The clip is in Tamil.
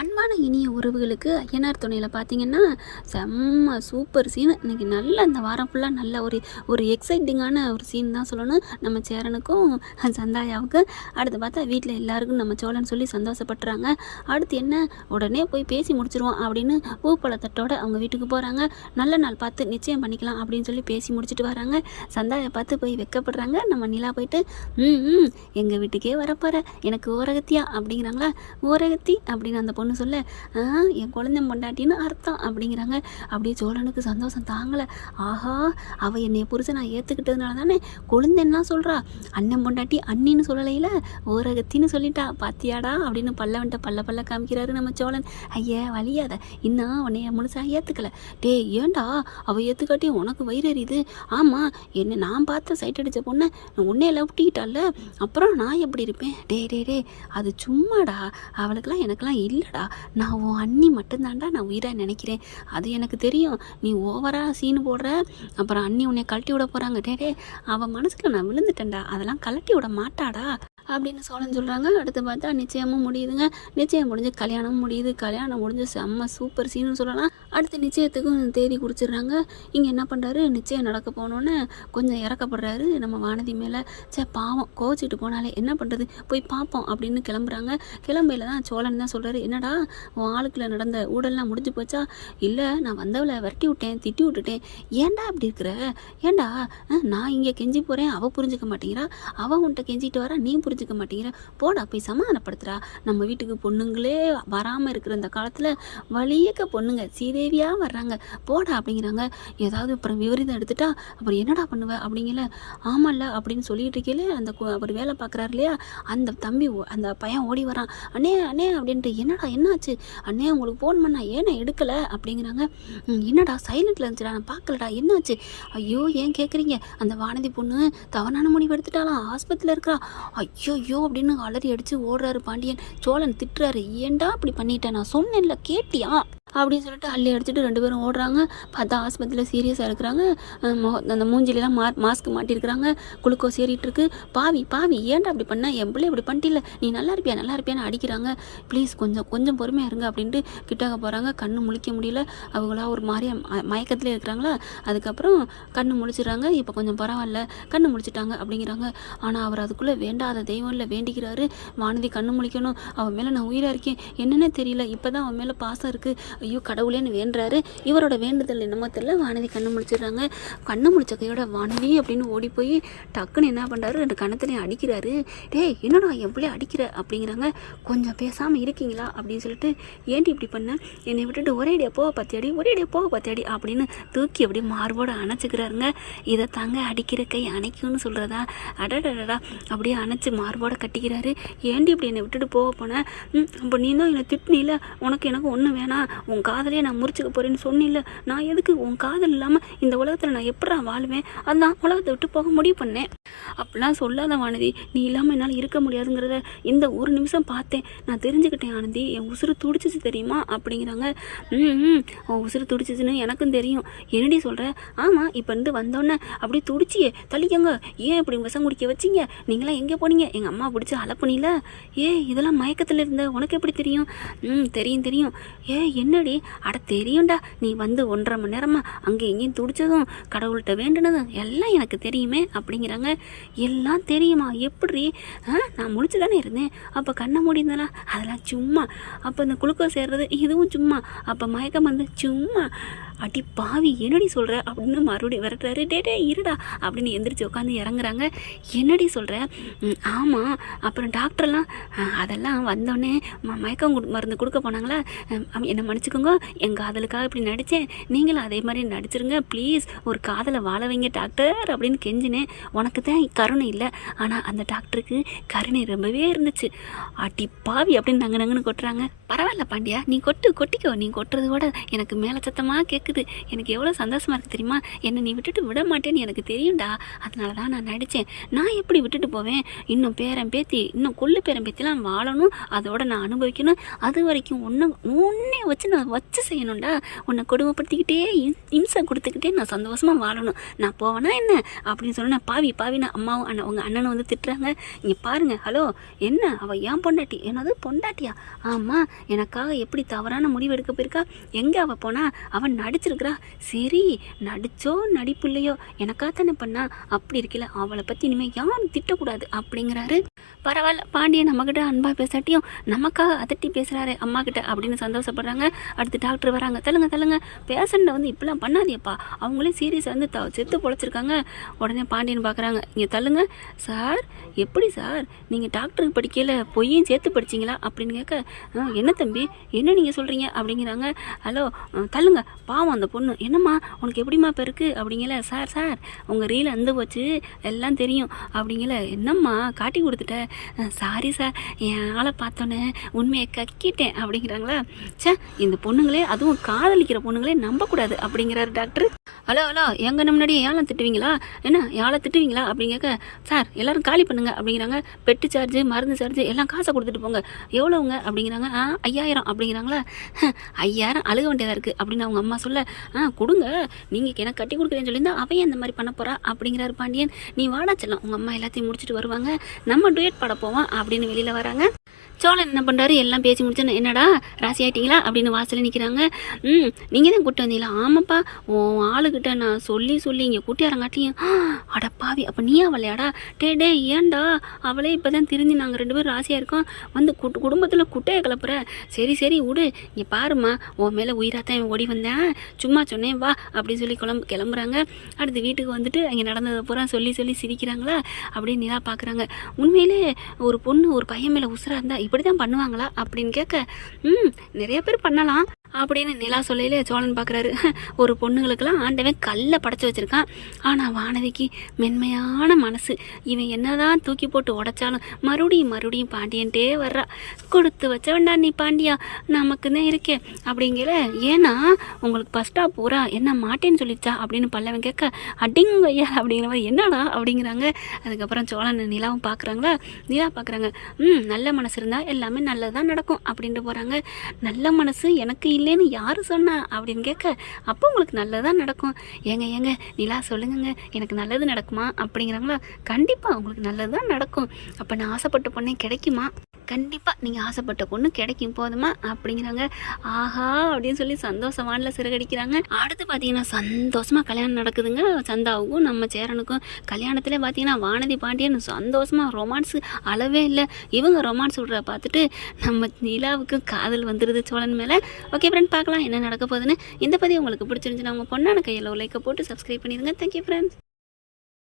அன்பான இனிய உறவுகளுக்கு ஐயனார் துணையில் பார்த்தீங்கன்னா செம்ம சூப்பர் சீன். இன்றைக்கி நல்ல இந்த வாரம் ஃபுல்லாக நல்ல ஒரு எக்ஸைட்டிங்கான ஒரு சீன் தான் சொல்லணும். நம்ம சேரனுக்கும் சந்தாயாவுக்கும் அடுத்து பார்த்தா வீட்டில் எல்லாருக்கும் நம்ம சோழன் சொல்லி சந்தோஷப்பட்டுறாங்க. அடுத்து என்ன, உடனே போய் பேசி முடிச்சிருவோம் அப்படின்னு பூப்பழத்தட்டோட அவங்க வீட்டுக்கு போகிறாங்க. நல்ல நாள் பார்த்து நிச்சயம் பண்ணிக்கலாம் அப்படின்னு சொல்லி பேசி முடிச்சுட்டு வராங்க. சந்தாயை பார்த்து போய் வெக்கப்படுறாங்க. நம்ம நிலா போயிட்டு எங்கள் வீட்டுக்கே வரப்போகிற எனக்கு ஓரகத்தியா அப்படிங்கிறாங்களா. ஓரகத்தி அப்படின்னு அந்த பொண்ணு சொல்ல, என் குழந்தை பொண்டாட்டின்னு அர்த்தம் அப்படிங்கிறாங்க. அப்படியே சோழனுக்கு சந்தோஷம் தாங்கலை. ஆஹா, அவள் என்னை புருஷன் நான் ஏற்றுக்கிட்டதுனால தானே குழந்தைன்னா சொல்கிறா. அண்ணன் பொண்டாட்டி அண்ணின்னு சொல்லலையில ஓரகத்தின்னு சொல்லிட்டா பாத்தியாடா அப்படின்னு பல்ல காமிக்கிறாரு நம்ம சோழன். ஐயா வலியாத, இன்னும் உன்னைய முழுசாக ஏற்றுக்கல. ஏன்டா அவள் ஏற்றுக்காட்டி உனக்கு வயிறு எறியுது? ஆமாம், என்ன நான் பார்த்த சைட் அடித்த பொண்ணை உன்னே லவ்ட்டிக்கிட்டால, அப்புறம் நான் எப்படி இருப்பேன்? டே அது சும்மாடா, அவளுக்கெல்லாம் எனக்கெல்லாம் இல்லைடா. நான் உன் அண்ணி மட்டும்தான்டா நான் உயிராக நினைக்கிறேன். அது எனக்கு தெரியும். நீ ஓவராக சீனு போடுற, அப்புறம் அண்ணி உன்னை கழட்டி விட போகிறாங்க. அவன் மனசில் நான் விழுந்துட்டேன்டா, அதெல்லாம் கழட்டி விட மாட்டாடா அப்படின்னு சோழன் சொல்கிறாங்க. அடுத்து பார்த்தா நிச்சயமும் முடியுதுங்க. நிச்சயம் முடிஞ்சு கல்யாணமும் முடியுது. கல்யாணம் முடிஞ்சு செம்ம சூப்பர் சீனுன்னு சொல்லலாம். அடுத்து நிச்சயத்துக்கும் தேதி குறிச்சிடுறாங்க. இங்கே என்ன பண்ணுறாரு, நிச்சயம் நடக்க போனோன்னே கொஞ்சம் இறக்கப்படுறாரு நம்ம வானதி மேலே. பாவம் கோச்சிட்டு போனாலே என்ன பண்ணுறது, போய் பார்ப்போம் அப்படின்னு கிளம்புறாங்க. கிளம்பையில் தான் சோழன் தான் சொல்கிறாரு, என்னடா உன் ஆளுக்குள்ள நடந்த ஊடல்லாம் முடிஞ்சு போச்சா? இல்லை, நான் வந்தவளை விரட்டி விட்டேன், திட்டி விட்டுட்டேன். ஏன்டா அப்படி இருக்கிற? ஏன்டா நான் இங்கே கெஞ்சி போகிறேன், அவள் புரிஞ்சுக்க மாட்டேங்கிறா. அவள் உன்ட்ட கெஞ்சிட்டு வரா, நீ புரிஞ்சுக்க மாட்டேங்கிற. போடா போய் சமாதானப்படுத்துறா. நம்ம வீட்டுக்கு பொண்ணுங்களே வராமல் இருக்கிற இந்த காலத்தில் வழியக்க பொண்ணுங்க சீதேவியாக வர்றாங்க, போடா அப்படிங்கிறாங்க. ஏதாவது அப்புறம் விவரிதம் எடுத்துட்டா அப்புறம் என்னடா பண்ணுவ அப்படிங்கல. ஆமாம்ல அப்படின்னு சொல்லிட்டு இருக்கே, அந்த அவர் வேலை பார்க்குறாரு இல்லையா, அந்த தம்பி அந்த பையன் ஓடி வரான். அண்ணே அண்ணே அப்படின்ட்டு, என்னடா என்னாச்சு அண்ணே, உங்களுக்கு ஃபோன் பண்ணா ஏன்னா எடுக்கலை அப்படிங்கிறாங்க. என்னடா சைலண்ட்டில் இருந்துச்சுடா, நான் பார்க்கலடா, என்னாச்சு? ஐயோ ஏன் கேட்குறீங்க, அந்த வானதி பொண்ணு தவறான முடிவு எடுத்துட்டாலாம், ஆஸ்பத்திரியில் இருக்கிறா. ஐயோ அப்படின்னு அலறி அடித்து ஓடுறாரு பாண்டியன். சோழன் திட்டுறாரு, ஏன்டா அப்படி பண்ணிட்டேன், நான் சொன்னேன்ல கேட்டியா அப்படின்னு சொல்லிட்டு அள்ளி அடிச்சுட்டு 2 பேரும் ஓடுறாங்க. பார்த்தா ஆஸ்பத்திரியில் சீரியஸாக இருக்கிறாங்க. அந்த மூஞ்சிலெலாம் மாஸ்க் மாட்டியிருக்கிறாங்க. குளுக்கோஸ் ஏறிட்டு இருக்கு. பாவி ஏன்டா அப்படி பண்ண, என் பிள்ளை இப்படி பண்ணிட்டில்ல, நீ நல்லா இருப்பியான்னு அடிக்கிறாங்க. ப்ளீஸ் கொஞ்சம் பொறுமையாக இருங்க அப்படின்ட்டு கிட்டக்க போகிறாங்க. கண்ணு முழிக்க முடியல, அவங்களா ஒரு மாதிரியா மயக்கத்திலே இருக்கிறாங்களா. அதுக்கப்புறம் கண்ணு முழிச்சிடுறாங்க. இப்போ கொஞ்சம் பரவாயில்ல, கண்ணு முழிச்சிட்டாங்க அப்படிங்கிறாங்க. ஆனால் அவர் அதுக்குள்ளே வேண்டாத தெய்வம் இல்லை வேண்டிக்கிறாரு. வானதி கண்ணு முழிக்கணும், அவன் மேலே நான் உயிராக இருக்கேன், என்னென்ன தெரியல, இப்போ தான் அவன் மேலே பாசம் இருக்குது, ஐயோ கடவுளேன்னு வேண்டுறாரு. இவரோட வேண்டுதல் என்னமோ தெரியல, வானதி கண்ணு முழிச்சிடுறாங்க. கண்ணு முழிச்ச கையோட வானதி அப்படின்னு ஓடி போய் டக்குன்னு என்ன பண்ணுறாரு, 2 கணத்துலையும் அடிக்கிறாரு. என்னடா என் பிள்ளை அடிக்கிற அப்படிங்கிறாங்க. கொஞ்சம் பேசாமல் இருக்கீங்களா அப்படின்னு சொல்லிட்டு, ஏன்டி இப்படி பண்ண, என்னை விட்டுட்டு ஒரேடியா போக பத்தியாடி அப்படின்னு தூக்கி அப்படியே மார்போடு அணைச்சிக்கிறாருங்க. இதை தாங்க அடிக்கிற கை அணைக்கும்னு சொல்கிறதா? அடடடா அப்படியே அணைச்சி மார்போடு கட்டிக்கிறாரு. ஏன்டி இப்படி என்னை விட்டுட்டு போக போனேன், அப்போ நீ தான் என்னை திட்டினில, உனக்கு எனக்கு ஒன்றும் வேணாம், உன் காதலையே நான் முறிச்சுக்க போகிறேன்னு சொன்னில்ல, நான் எதுக்கு உன் காதல் இல்லாமல் இந்த உலகத்தில் நான் எப்படா வாழ்வேன், அதான் உலகத்தை விட்டு போக முடிவு பண்ணேன். அப்படிலாம் சொல்லாத வானதி, நீ இல்லாமல் என்னால் இருக்க முடியாதுங்கிறத இந்த ஒரு நிமிஷம் பார்த்தேன், நான் தெரிஞ்சுக்கிட்டேன் ஆனந்தி, என் உசுறு துடிச்சிச்சு தெரியுமா அப்படிங்கிறாங்க. உன் உசுறு துடிச்சிச்சுன்னு எனக்கும் தெரியும். என்னடி சொல்கிற? ஆமாம், இப்போ இருந்து வந்தோடனே அப்படி துடிச்சியே தள்ளிக்கோங்க, ஏன் இப்படி விஷம் குடிக்க வச்சிங்க, நீங்களாம் எங்கே போனீங்க, எங்கள் அம்மா பிடிச்சி அலப்புனில, இதெல்லாம் மயக்கத்தில் இருந்த உனக்கு எப்படி தெரியும்? தெரியும். என்னடி? அட தெரியும்டா, நீ வந்து 1.5 மணி நேரமா அங்கே எங்கேயும் துடிச்சதும் கடவுள்கிட்ட வேண்டுனதும் எல்லாம் எனக்கு தெரியுமே அப்படிங்கிறாங்க. எல்லாம் தெரியுமா? எப்படி? நான் முழிச்சு தானே இருந்தேன், அப்போ கண்ணை மூடி இருந்தேனா, அதெல்லாம் சும்மா, அப்போ இந்த குளுக்கோஸ் சேர்றது இதுவும் சும்மா, அப்போ மயக்கம் வந்து சும்மா. அடி பாவி என்னடி சொல்கிற அப்படின்னு மறுபடியும் விரட்டுறாரு. இருடா அப்படின்னு எந்திரிச்சு உட்காந்து இறங்குறாங்க. என்னடி சொல்கிற? ஆமாம், அப்புறம் டாக்டர்லாம் அதெல்லாம் வந்தோடனே மயக்கம் மருந்து கொடுக்க போனாங்களா, என்னை மன்னிச்சுக்கோங்க, என் காதலுக்காக இப்படி நடித்தேன், நீங்களும் அதே மாதிரி நடிச்சிருங்க ப்ளீஸ், ஒரு காதலை வாழ வைங்க டாக்டர் அப்படின்னு கெஞ்சினேன். உனக்கு தான் கருணை இல்லை, ஆனால் அந்த டாக்டருக்கு கருணை ரொம்பவே இருந்துச்சு. அடி பாவி அப்படின்னு நங்குன்னு கொட்டுறாங்க. பரவாயில்ல பாண்டியா, நீ கொட்டிக்கோ, நீ கொட்டுறது கூட எனக்கு மேலே சத்தமாக கேட்குது, எனக்கு எவ்வளோ சந்தோஷமாக இருக்குது தெரியுமா, என்னை நீ விட்டுட்டு விட மாட்டேன்னு எனக்கு தெரியும்டா, அதனால தான் நான் நடித்தேன். நான் எப்படி விட்டுட்டு போவேன், இன்னும் பேரன் பேத்தி, இன்னும் கொள்ளு பேரன் பேத்திலாம் வாழணும், அதோட நான் அனுபவிக்கணும், அது வரைக்கும் ஒன்றே வச்சு நான் வச்சு செய்யணும். வாழணும்டா, உன்னை கொடுமைப்படுத்திக்கிட்டே இம்சை கொடுத்துக்கிட்டே நான் சந்தோஷமாக வாழணும், நான் போவேனா என்ன அப்படின்னு சொன்னேன். பாவி பாவினா அம்மாவும் உங்கள் அண்ணனும் வந்து திட்டுறாங்க. இங்கே பாருங்கள், ஹலோ என்ன அவள் ஏன் பொண்டாட்டி? என்னது பொண்டாட்டியா? ஆமாம், எனக்காக எப்படி தவறான முடிவு எடுக்க போயிருக்கா. எங்கே அவள் போனா? அவன் நடிச்சிருக்கிறா. சரி, நடிச்சோ நடிப்பு இல்லையோ எனக்காக தானே பண்ணா. அப்படி இருக்கல, அவளை பற்றி இனிமேல் யாரும் திட்டக்கூடாது அப்படிங்கிறாரு. பரவாயில்ல, பாண்டியன் நம்மக்கிட்ட அன்பாக பேசாட்டியும் நமக்காக அதட்டி பேசுகிறாரு அம்மா கிட்ட அப்படின்னு சந்தோஷப்படுறாங்க. அடுத்து டாக்டர் வராங்க. தள்ளுங்க பேஷண்ட்டை வந்து இப்படிலாம் பண்ணாதியப்பா, அவங்களே சீரியஸாக வந்து செத்து பொழைச்சிருக்காங்க. உடனே பாண்டியன் பார்க்குறாங்க. இங்கே தள்ளுங்க சார், எப்படி சார் நீங்கள் டாக்டருக்கு படிக்கையில் பொய்யும் சேர்த்து படிச்சிங்களா அப்படின்னு கேட்க, என்ன தம்பி என்ன நீங்கள் சொல்கிறீங்க அப்படிங்கிறாங்க. ஹலோ தள்ளுங்க, பாவம் அந்த பொண்ணு, என்னம்மா உனக்கு எப்படிம்மா இப்போ இருக்குது அப்படிங்கல. சார் உங்கள் ரீல் அந்த போச்சு எல்லாம் தெரியும் அப்படிங்கல. என்னம்மா காட்டி கொடுத்துட்டேன், சாரி சார் என் ஆளை பார்த்தோன்னே உண்மையை கக்கிட்டேன் அப்படிங்கிறாங்களா. சே, இந்த பொண்ணுங்களே, அதுவும் காதலிக்கிற பொண்ணுங்களே நம்பக்கூடாது அப்படிங்கிறாரு டாக்டர். ஹலோ எங்க முன்னாடி ஏழை திட்டுவீங்களா, என்ன ஏழை திட்டுவீங்களா அப்படின்னு கேட்க, சார் எல்லாரும் காலி பண்ணுங்க அப்படிங்கிறாங்க. பெட்டு சார்ஜ் மருந்து சார்ஜ் எல்லாம் காசை கொடுத்துட்டு போங்க. எவ்வளோங்க அப்படிங்கிறாங்க. 5000 அப்படிங்கிறாங்களா. 5000 அழுக வேண்டியதாக இருக்குது அப்படின்னு அவங்க அம்மா சொல்ல, கொடுங்க, நீங்கள் எனக்கு கட்டி கொடுக்குறேன்னு சொல்லியிருந்தா அவையே அந்த மாதிரி பண்ண போகிறா அப்படிங்கிறாரு பாண்டியன். நீ வாடா செல்லம், உங்கள் அம்மா எல்லாத்தையும் முடிச்சுட்டு வருவாங்க, நம்ம டூயட் பாட போவோம் அப்படின்னு வெளியில் வராங்க. சோழன் என்ன பண்ணுறாரு, எல்லாம் பேசி முடிச்சோன்னு, என்னடா ராசி ஆகிட்டீங்களா அப்படின்னு வாசலில் நிற்கிறாங்க. நீங்கள் தான் கூப்பிட்டு வந்தீங்களா? ஆமாப்பா, உன் ஆளுக்கிட்ட நான் சொல்லி இங்கே கூட்டியாரங்காட்டியும் அடப்பாவி, அப்போ நீ அவளையாடா? டே ஏன்டா அவளே இப்போ தான் திருந்தி நாங்கள் 2 பேரும் ராசியாக இருக்கோம், வந்து குடும்பத்தில் குட்டையை கிளப்புற. சரி விடு, இங்கே பாருமா, உன் மேலே உயிராத்தான் ஓடி வந்தேன், சும்மா சொன்னேன் வா அப்படின்னு சொல்லி கிளம்புறாங்க. அடுத்து வீட்டுக்கு வந்துட்டு அங்கே நடந்ததை பூரா சொல்லி சிரிக்கிறாங்களா. அப்படின்னு நிலா பார்க்குறாங்க. உண்மையிலே ஒரு பொண்ணு ஒரு பையன் மேலே உசுராக இருந்தால் இப்படி தான் பண்ணுவாங்களா அப்படின்னு கேட்க, நிறைய பேர் பண்ணலாம் அப்படின்னு நிலா சொல்லையில சோழன் பார்க்குறாரு. ஒரு பொண்ணுங்களுக்கெல்லாம் ஆண்டவன் கல்லை படைச்சி வச்சுருக்கான், ஆனால் வானதிக்கு மென்மையான மனசு, இவன் என்னதான் தூக்கி போட்டு உடைச்சாலும் மறுபடியும் பாண்டியன்ட்டே வர்றா. கொடுத்து வச்ச வேண்டாம் நீ பாண்டியா, நமக்கு தான் இருக்கே அப்படிங்கிற. ஏன்னா உங்களுக்கு ஃபஸ்ட்டா பூரா என்ன மாட்டேன்னு சொல்லிச்சா அப்படின்னு பல்லவன் கேட்க, அடிங்க ஐயா அப்படிங்கிற மாதிரி, என்னடா அப்படிங்கிறாங்க. அதுக்கப்புறம் சோழன் நிலாவும் பார்க்குறாங்களா. நிலா பார்க்குறாங்க. நல்ல மனசு இருந்தால் எல்லாமே நல்லதான் நடக்கும் அப்படின்ட்டு போகிறாங்க. நல்ல மனசு எனக்கு இல்லைன்னு யாரு சொன்னா அப்படின்னு கேட்க, அப்போ உங்களுக்கு நல்லதான் நடக்கும். ஏங்க நிலா சொல்லுங்க, எனக்கு நல்லது நடக்குமா அப்படிங்கிறாங்களா. கண்டிப்பாக உங்களுக்கு நல்லதுதான் நடக்கும். அப்போ நான் ஆசைப்பட்ட பொண்ணே கிடைக்குமா? கண்டிப்பாக நீங்கள் ஆசைப்பட்ட பொண்ணு கிடைக்கும், போதுமா அப்படிங்கிறாங்க. ஆஹா அப்படின்னு சொல்லி சந்தோஷமானல சிறகடிக்கிறாங்க. அடுத்து பார்த்தீங்கன்னா சந்தோஷமாக கல்யாணம் நடக்குதுங்க. சந்தாவுக்கும் நம்ம சேரனுக்கும் கல்யாணத்தில் பார்த்தீங்கன்னா வானதி பாண்டியன் சந்தோஷமாக ரொமான்ஸு அளவே இல்லை. இவங்க ரொமான்ஸ் விட்ற பார்த்துட்டு நம்ம நிலாவுக்கு காதல் வந்துடுது சோழன் மேலே. ஓகே ஃப்ரெண்ட், பார்க்கலாம் என்ன நடக்க போகுதுன்னு. இந்த பதிவு உங்களுக்கு பிடிச்சிருந்துச்சுன்னா உங்கள் பொண்ணான கையில் லைக்கை போட்டு சப்ஸ்கிரைப் பண்ணிடுங்க. Thank you friends.